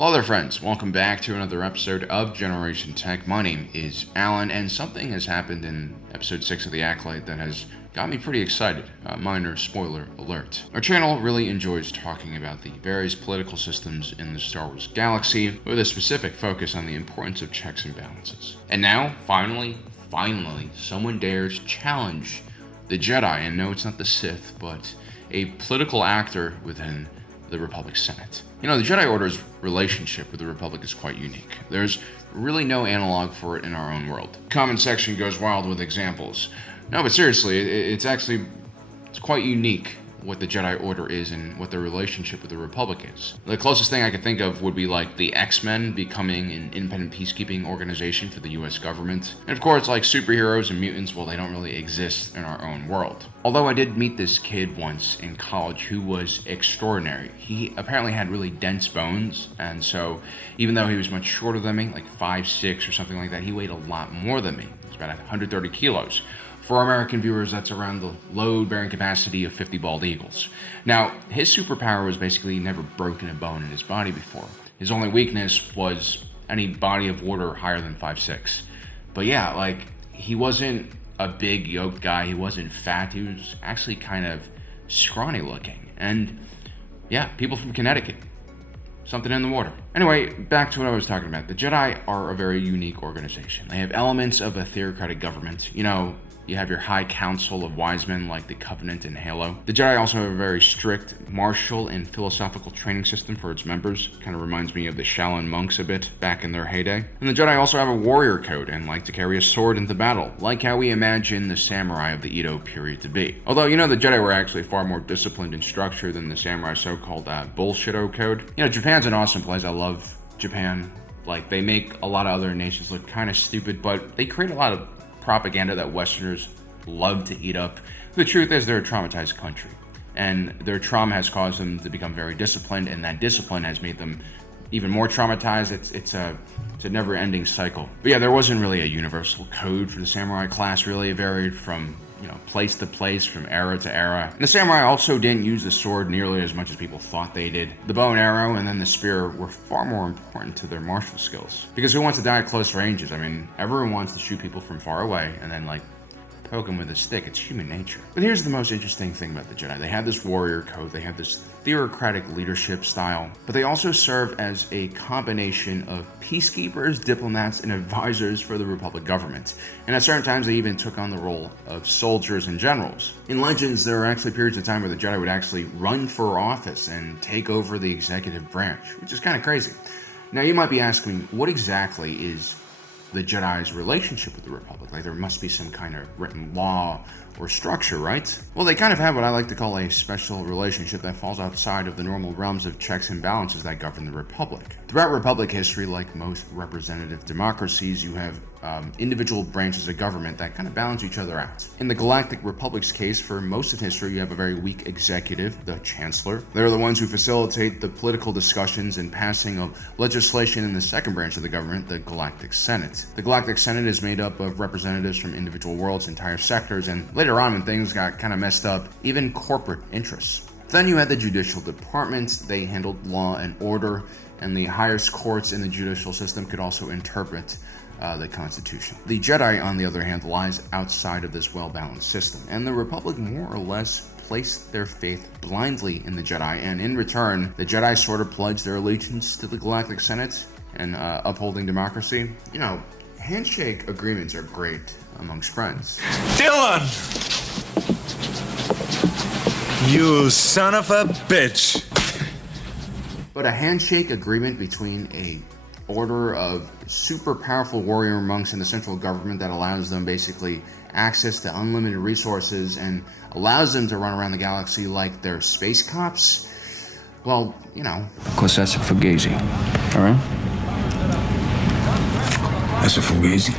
Hello there friends, welcome back to another episode of Generation Tech. My name is Alan, and something has happened in episode 6 of The Acolyte that has got me pretty excited. Minor spoiler alert. Our channel really enjoys talking about the various political systems in the Star Wars galaxy, with a specific focus on the importance of checks and balances. And now, finally, someone dares challenge the Jedi, and no, it's not the Sith, but a political actor within the Republic Senate. You know, the Jedi Order's relationship with the Republic is quite unique. There's really no analog for it in our own world. Comment section goes wild with examples. No, but seriously, it's quite unique what the Jedi Order is and what their relationship with the Republic is. The closest thing I could think of would be like the X-Men becoming an independent peacekeeping organization for the US government. And of course, like superheroes and mutants, well, they don't really exist in our own world. Although I did meet this kid once in college who was extraordinary. He apparently had really dense bones, and so even though he was much shorter than me, like 5'6" or something like that, he weighed a lot more than me. He was about 130 kilos. For American viewers, that's around the load-bearing capacity of 50 bald eagles. Now, his superpower was basically never broken a bone in his body before. His only weakness was any body of water higher than 5'6". But yeah, like, he wasn't a big yoked guy, he wasn't fat, he was actually kind of scrawny looking. And yeah, people from Connecticut. Something in the water. Anyway, back to what I was talking about. The Jedi are a very unique organization. They have elements of a theocratic government. You know, you have your high council of wise men like the Covenant and Halo. The Jedi also have a very strict martial and philosophical training system for its members. Kind of reminds me of the Shaolin monks a bit back in their heyday. And the Jedi also have a warrior code and like to carry a sword into battle, like how we imagine the samurai of the Edo period to be. Although, you know, the Jedi were actually far more disciplined and structured than the samurai so-called bullshito code. You know, Japan's an awesome place. I love Japan. Like, they make a lot of other nations look kind of stupid, but they create a lot of propaganda that Westerners love to eat up. The truth is, they're a traumatized country, and their trauma has caused them to become very disciplined, and that discipline has made them even more traumatized. It's a never-ending cycle. But yeah, there wasn't really a universal code for the samurai class, really. It varied from, you know, place to place, from era to era. And the samurai also didn't use the sword nearly as much as people thought they did. The bow and arrow and then the spear were far more important to their martial skills. Because who wants to die at close ranges? I mean, everyone wants to shoot people from far away and then, like, poke them with a stick. It's human nature. But here's the most interesting thing about the Jedi. They have this warrior code, they have this theocratic leadership style, but they also serve as a combination of peacekeepers, diplomats, and advisors for the Republic government. And at certain times, they even took on the role of soldiers and generals. In Legends, there are actually periods of time where the Jedi would actually run for office and take over the executive branch, which is kind of crazy. Now, you might be asking, what exactly is the Jedi's relationship with the Republic? Like, there must be some kind of written law or structure, right? Well, they kind of have what I like to call a special relationship that falls outside of the normal realms of checks and balances that govern the Republic. Throughout Republic history, like most representative democracies, you have individual branches of government that kind of balance each other out. In the Galactic Republic's case, for most of history, you have a very weak executive, the Chancellor. They're the ones who facilitate the political discussions and passing of legislation in the second branch of the government, the Galactic Senate. The Galactic Senate is made up of representatives from individual worlds, entire sectors, and later on when things got kind of messed up, even corporate interests. Then you had the Judicial Department. They handled law and order, and the highest courts in the judicial system could also interpret the Constitution. The Jedi, on the other hand, lies outside of this well-balanced system, and the Republic more or less placed their faith blindly in the Jedi, and in return, the Jedi sort of pledged their allegiance to the Galactic Senate and upholding democracy. You know, handshake agreements are great amongst friends. Dylan! You son of a bitch! But a handshake agreement between a order of super powerful warrior monks in the central government that allows them basically access to unlimited resources and allows them to run around the galaxy like they're space cops, well, you know. Of course, that's a fugazi, alright? That's a fugazi.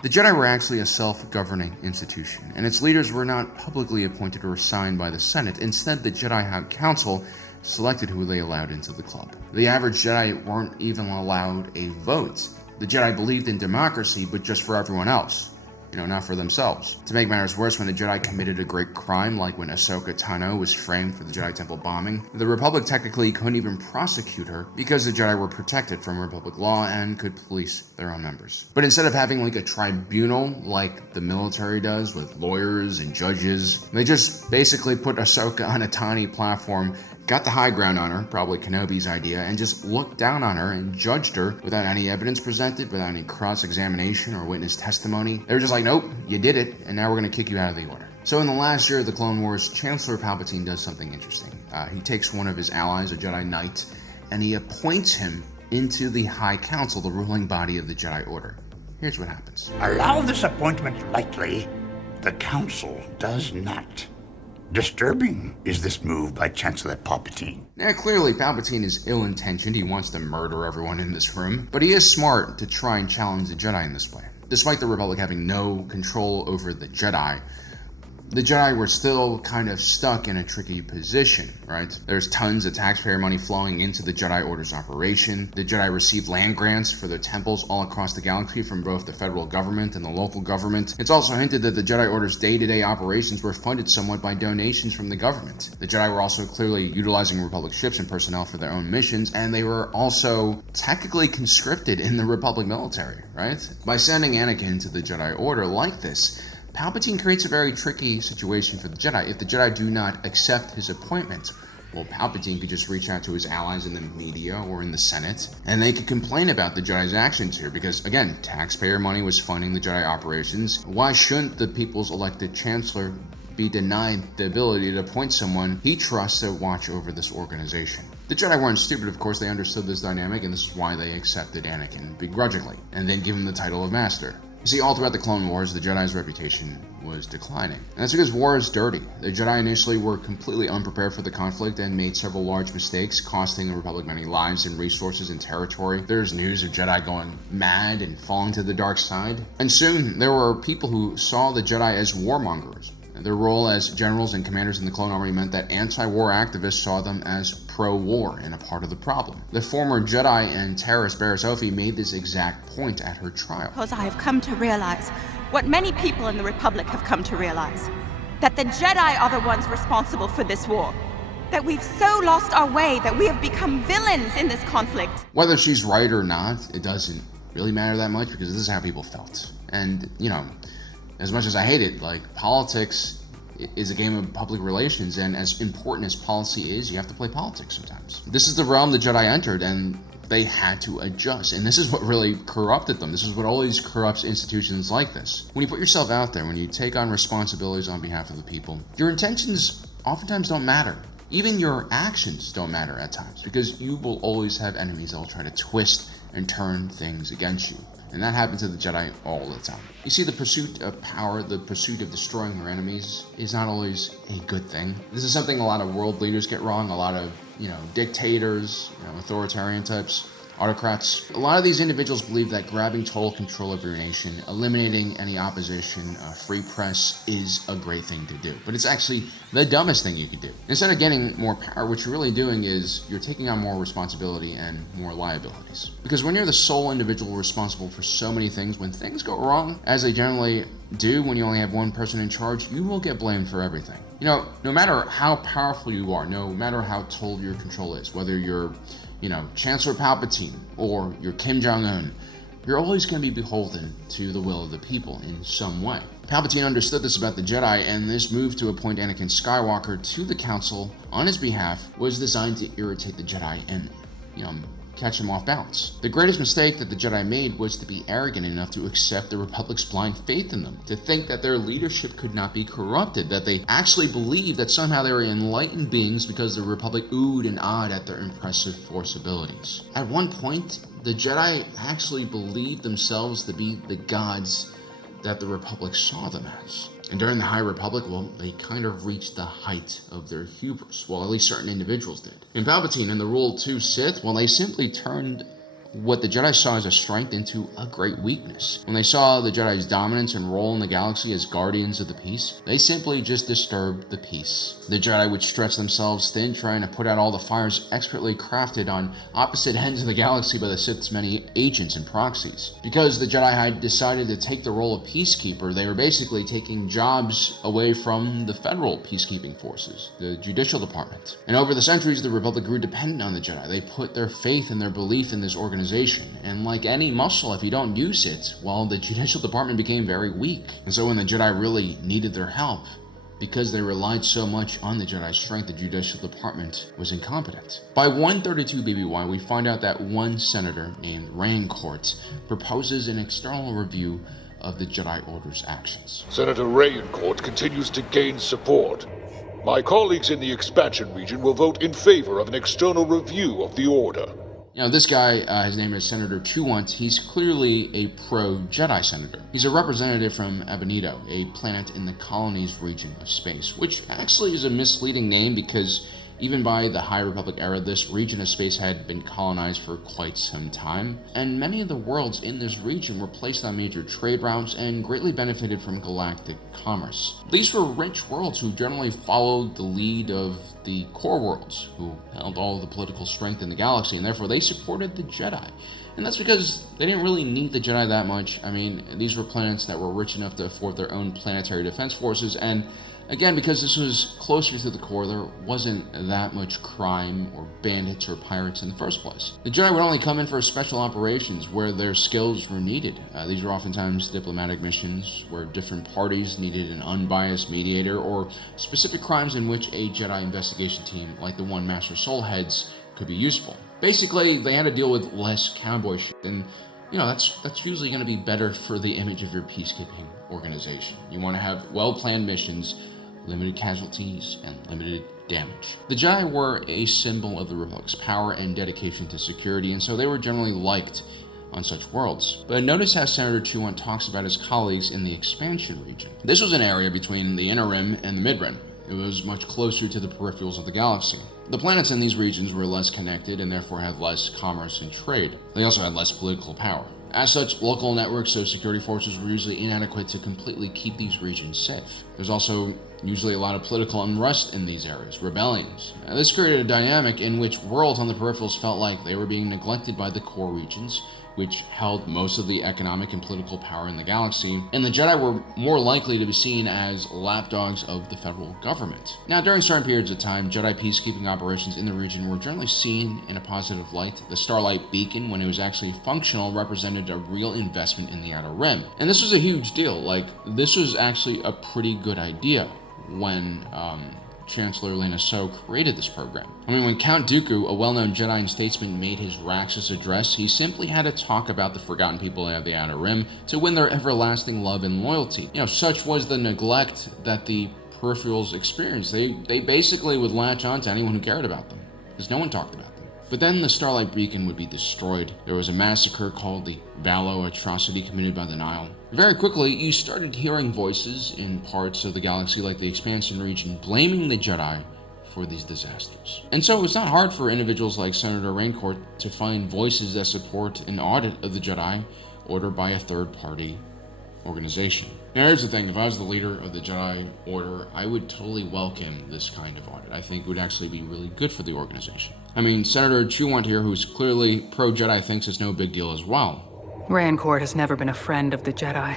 The Jedi were actually a self-governing institution, and its leaders were not publicly appointed or assigned by the Senate. Instead, the Jedi High Council selected who they allowed into the club. The average Jedi weren't even allowed a vote. The Jedi believed in democracy, but just for everyone else. not for themselves. To make matters worse, when the Jedi committed a great crime, like when Ahsoka Tano was framed for the Jedi Temple bombing, the Republic technically couldn't even prosecute her because the Jedi were protected from Republic law and could police their own members. But instead of having like a tribunal like the military does with lawyers and judges, they just basically put Ahsoka on a tiny platform, got the high ground on her, probably Kenobi's idea, and just looked down on her and judged her without any evidence presented, without any cross-examination or witness testimony. They were just like, nope, you did it, and now we're going to kick you out of the Order. So in the last year of the Clone Wars, Chancellor Palpatine does something interesting. He takes one of his allies, a Jedi Knight, and he appoints him into the High Council, the ruling body of the Jedi Order. Here's what happens. Allow this appointment lightly. The Council does not. Disturbing is this move by Chancellor Palpatine. Now, clearly, Palpatine is ill-intentioned. He wants to murder everyone in this room, but he is smart to try and challenge the Jedi in this way. Despite the Republic having no control over the Jedi were still kind of stuck in a tricky position, right? There's tons of taxpayer money flowing into the Jedi Order's operation. The Jedi received land grants for their temples all across the galaxy from both the federal government and the local government. It's also hinted that the Jedi Order's day-to-day operations were funded somewhat by donations from the government. The Jedi were also clearly utilizing Republic ships and personnel for their own missions, and they were also technically conscripted in the Republic military, right? By sending Anakin to the Jedi Order like this, Palpatine creates a very tricky situation for the Jedi. If the Jedi do not accept his appointment, well, Palpatine could just reach out to his allies in the media or in the Senate, and they could complain about the Jedi's actions here, because, again, taxpayer money was funding the Jedi operations. Why shouldn't the people's elected chancellor be denied the ability to appoint someone he trusts to watch over this organization? The Jedi weren't stupid, of course. They understood this dynamic, and this is why they accepted Anakin begrudgingly, and then give him the title of Master. You see, all throughout the Clone Wars, the Jedi's reputation was declining. And that's because war is dirty. The Jedi initially were completely unprepared for the conflict and made several large mistakes, costing the Republic many lives and resources and territory. There's news of Jedi going mad and falling to the dark side. And soon, there were people who saw the Jedi as warmongers. Their role as generals and commanders in the Clone Army meant that anti-war activists saw them as pro-war and a part of the problem. The former Jedi and terrorist Barriss Offee made this exact point at her trial. Because I have come to realize what many people in the Republic have come to realize, that the Jedi are the ones responsible for this war. That we've so lost our way that we have become villains in this conflict. Whether she's right or not, it doesn't really matter that much, because this is how people felt. And, as much as I hate it, politics is a game of public relations, and as important as policy is, you have to play politics sometimes. This is the realm the Jedi entered, and they had to adjust, and this is what really corrupted them. This is what always corrupts institutions like this. When you put yourself out there, when you take on responsibilities on behalf of the people, your intentions oftentimes don't matter. Even your actions don't matter at times, because you will always have enemies that will try to twist and turn things against you. And that happened to the Jedi all the time. You see, the pursuit of power, the pursuit of destroying their enemies, is not always a good thing. This is something a lot of world leaders get wrong. A lot of, dictators, authoritarian types, autocrats. A lot of these individuals believe that grabbing total control of your nation, eliminating any opposition, free press is a great thing to do. But it's actually the dumbest thing you could do. Instead of getting more power, what you're really doing is you're taking on more responsibility and more liabilities. Because when you're the sole individual responsible for so many things, when things go wrong, as they generally do when you only have one person in charge, you will get blamed for everything. No matter how powerful you are, no matter how total your control is, whether you're Chancellor Palpatine or you're Kim Jong-un, you're always going to be beholden to the will of the people in some way. Palpatine understood this about the Jedi, and this move to appoint Anakin Skywalker to the Council on his behalf was designed to irritate the Jedi and, catch them off balance. The greatest mistake that the Jedi made was to be arrogant enough to accept the Republic's blind faith in them, to think that their leadership could not be corrupted, that they actually believed that somehow they were enlightened beings because the Republic oohed and awed at their impressive force abilities. At one point, the Jedi actually believed themselves to be the gods that the Republic saw them as. And during the High Republic, they kind of reached the height of their hubris. Well, at least certain individuals did. And Palpatine and the rule of two Sith, they simply turned what the Jedi saw as a strength into a great weakness. When they saw the Jedi's dominance and role in the galaxy as guardians of the peace, they simply just disturbed the peace. The Jedi would stretch themselves thin, trying to put out all the fires expertly crafted on opposite ends of the galaxy by the Sith's many agents and proxies. Because the Jedi had decided to take the role of peacekeeper, they were basically taking jobs away from the federal peacekeeping forces, the judicial department. And over the centuries, the Republic grew dependent on the Jedi. They put their faith and their belief in this organization. And like any muscle, if you don't use it, well, the judicial department became very weak. And so when the Jedi really needed their help, because they relied so much on the Jedi's strength, the judicial department was incompetent. By 132 BBY, we find out that one senator named Rancourt proposes an external review of the Jedi Order's actions. Senator Rancourt continues to gain support. My colleagues in the expansion region will vote in favor of an external review of the Order. You know, this guy, his name is Senator Chewant. He's clearly a pro-Jedi senator. He's a representative from Abenido, a planet in the colonies region of space, which actually is a misleading name because even by the High Republic era, this region of space had been colonized for quite some time, and many of the worlds in this region were placed on major trade routes and greatly benefited from galactic commerce. These were rich worlds who generally followed the lead of the core worlds, who held all of the political strength in the galaxy, and therefore they supported the Jedi. And that's because they didn't really need the Jedi that much. I mean, these were planets that were rich enough to afford their own planetary defense forces, and again, because this was closer to the core, there wasn't that much crime or bandits or pirates in the first place. The Jedi would only come in for special operations where their skills were needed. These were oftentimes diplomatic missions where different parties needed an unbiased mediator, or specific crimes in which a Jedi investigation team like the one Master Soul heads could be useful. Basically, they had to deal with less cowboy shit, and you know, that's usually going to be better for the image of your peacekeeping organization. You want to have well-planned missions, limited casualties, and limited damage. The Jedi were a symbol of the Republic's power and dedication to security, and so they were generally liked on such worlds. But notice how Senator Chewant talks about his colleagues in the expansion region. This was an area between the inner rim and the mid-rim. It was much closer to the peripherals of the galaxy. The planets in these regions were less connected and therefore had less commerce and trade. They also had less political power. As such, local networks of security forces were usually inadequate to completely keep these regions safe. There's also usually a lot of political unrest in these areas, rebellions. This created a dynamic in which worlds on the peripherals felt like they were being neglected by the core regions, which held most of the economic and political power in the galaxy, and the Jedi were more likely to be seen as lapdogs of the federal government. Now, during certain periods of time, Jedi peacekeeping operations in the region were generally seen in a positive light. The Starlight Beacon, when it was actually functional, represented a real investment in the Outer Rim. And this was a huge deal. This was actually a pretty good idea when Chancellor Lena So created this program. I mean, when Count Dooku, a well-known Jedi and statesman, made his Raxus address, he simply had to talk about the forgotten people of the Outer Rim to win their everlasting love and loyalty. You know, such was the neglect that the peripherals experienced. They basically would latch on to anyone who cared about them, because no one talked about them. But then the Starlight Beacon would be destroyed. There was a massacre called the Valo atrocity committed by the Nile. Very quickly, you started hearing voices in parts of the galaxy like the expansion region blaming the Jedi for these disasters. And so it's not hard for individuals like Senator Rancourt to find voices that support an audit of the Jedi Order by a third-party organization. Now, here's the thing. If I was the leader of the Jedi Order, I would totally welcome this kind of audit. I think it would actually be really good for the organization. I mean, Senator Chewant here, who's clearly pro-Jedi, thinks it's no big deal as well. Rancourt has never been a friend of the Jedi,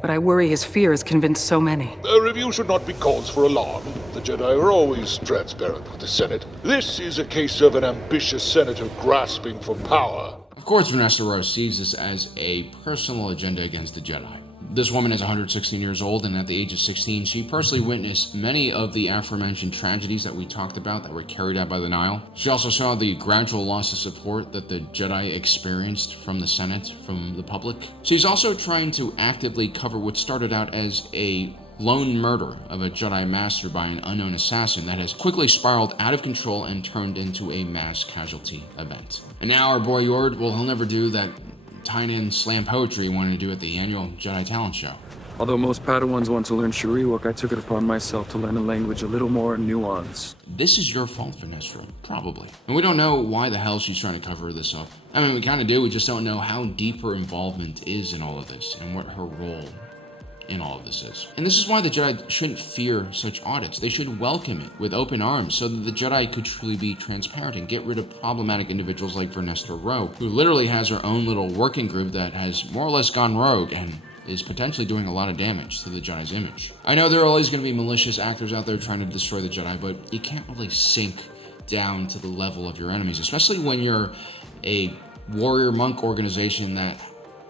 but I worry his fears convinced so many. A review should not be cause for alarm. The Jedi are always transparent with the Senate. This is a case of an ambitious senator grasping for power. Of course, Vanessa Rose sees this as a personal agenda against the Jedi. This woman is 116 years old, and at the age of 16, she personally witnessed many of the aforementioned tragedies that we talked about that were carried out by the Nile. She also saw the gradual loss of support that the Jedi experienced from the Senate, from the public. She's also trying to actively cover what started out as a lone murder of a Jedi Master by an unknown assassin that has quickly spiraled out of control and turned into a mass casualty event. And now our boy Yord, well, he'll never do that Tynan slam poetry he wanted to do at the annual Jedi Talent Show. Although most Padawans want to learn Shariwak, I took it upon myself to learn a language a little more nuanced. This is your fault, Vanessa, probably. And we don't know why the hell she's trying to cover this up. I mean, we kind of do, we just don't know how deep her involvement is in all of this and what her role in all of this is. And this is why the Jedi shouldn't fear such audits. They should welcome it with open arms so that the Jedi could truly be transparent and get rid of problematic individuals like Vanessa Rowe, who literally has her own little working group that has more or less gone rogue and is potentially doing a lot of damage to the Jedi's image. I know there are always going to be malicious actors out there trying to destroy the Jedi, but you can't really sink down to the level of your enemies, especially when you're a warrior monk organization that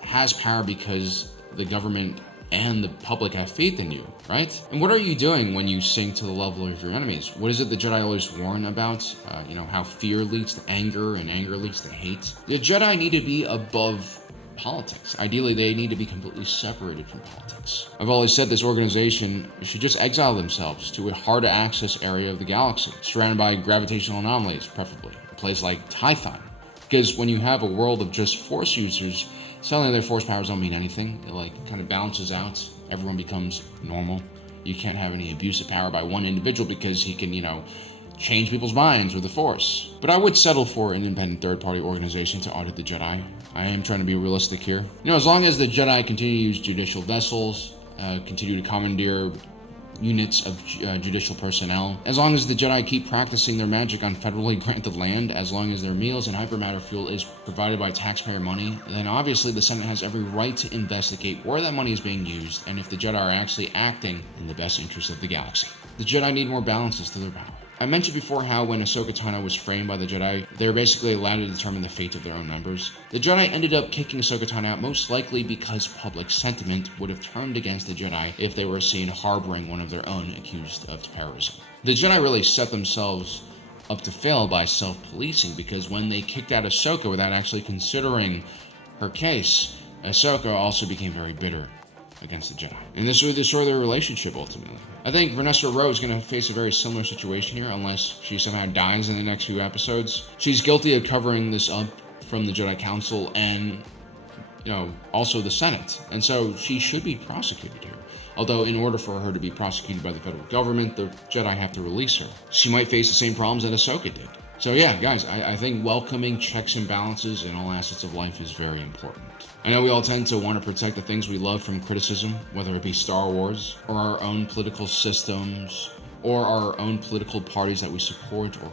has power because the government and the public have faith in you, right? And what are you doing when you sink to the level of your enemies? What is it the Jedi always warn about? How fear leads to anger and anger leads to hate. The Jedi need to be above politics. Ideally, they need to be completely separated from politics. I've always said this organization should just exile themselves to a hard-to-access area of the galaxy, surrounded by gravitational anomalies, preferably. A place like Tython. Because when you have a world of just Force users, suddenly their Force powers don't mean anything. It kind of balances out. Everyone becomes normal. You can't have any abuse of power by one individual because he can, change people's minds with the Force. But I would settle for an independent third-party organization to audit the Jedi. I am trying to be realistic here. As long as the Jedi continue to use judicial vessels, continue to commandeer units of judicial personnel, as long as the Jedi keep practicing their magic on federally granted land, as long as their meals and hypermatter fuel is provided by taxpayer money, then obviously the Senate has every right to investigate where that money is being used and if the Jedi are actually acting in the best interest of the galaxy. The Jedi need more balances to their power. I mentioned before how when Ahsoka Tano was framed by the Jedi, they were basically allowed to determine the fate of their own members. The Jedi ended up kicking Ahsoka Tano out most likely because public sentiment would have turned against the Jedi if they were seen harboring one of their own accused of terrorism. The Jedi really set themselves up to fail by self-policing because when they kicked out Ahsoka without actually considering her case, Ahsoka also became very bitter against the Jedi. And this would destroy their relationship ultimately. I think Vanessa Rowe is going to face a very similar situation here unless she somehow dies in the next few episodes. She's guilty of covering this up from the Jedi Council and, also the Senate. And so she should be prosecuted here. Although in order for her to be prosecuted by the federal government, the Jedi have to release her. She might face the same problems that Ahsoka did. So yeah, guys, I think welcoming checks and balances in all assets of life is very important. I know we all tend to want to protect the things we love from criticism, whether it be Star Wars, or our own political systems, or our own political parties that we support, or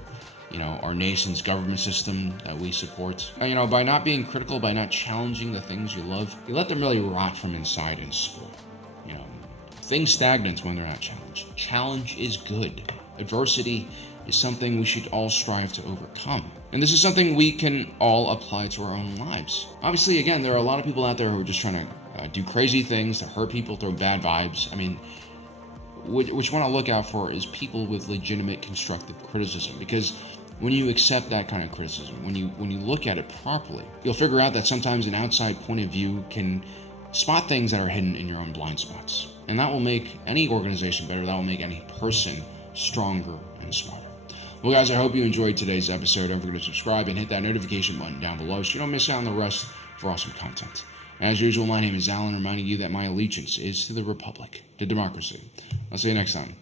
our nation's government system that we support. By not being critical, by not challenging the things you love, you let them really rot from inside and spoil. Things stagnate when they're not challenged. Challenge is good. Adversity is something we should all strive to overcome. And this is something we can all apply to our own lives. Obviously, again, there are a lot of people out there who are just trying to do crazy things, to hurt people, throw bad vibes. Which one I look out for is people with legitimate constructive criticism, because when you accept that kind of criticism, when you look at it properly, you'll figure out that sometimes an outside point of view can spot things that are hidden in your own blind spots. And that will make any organization better, that will make any person stronger and smarter. Well, guys, I hope you enjoyed today's episode. Don't forget to subscribe and hit that notification button down below so you don't miss out on the rest for awesome content. As usual, my name is Alan, reminding you that my allegiance is to the Republic, to democracy. I'll see you next time.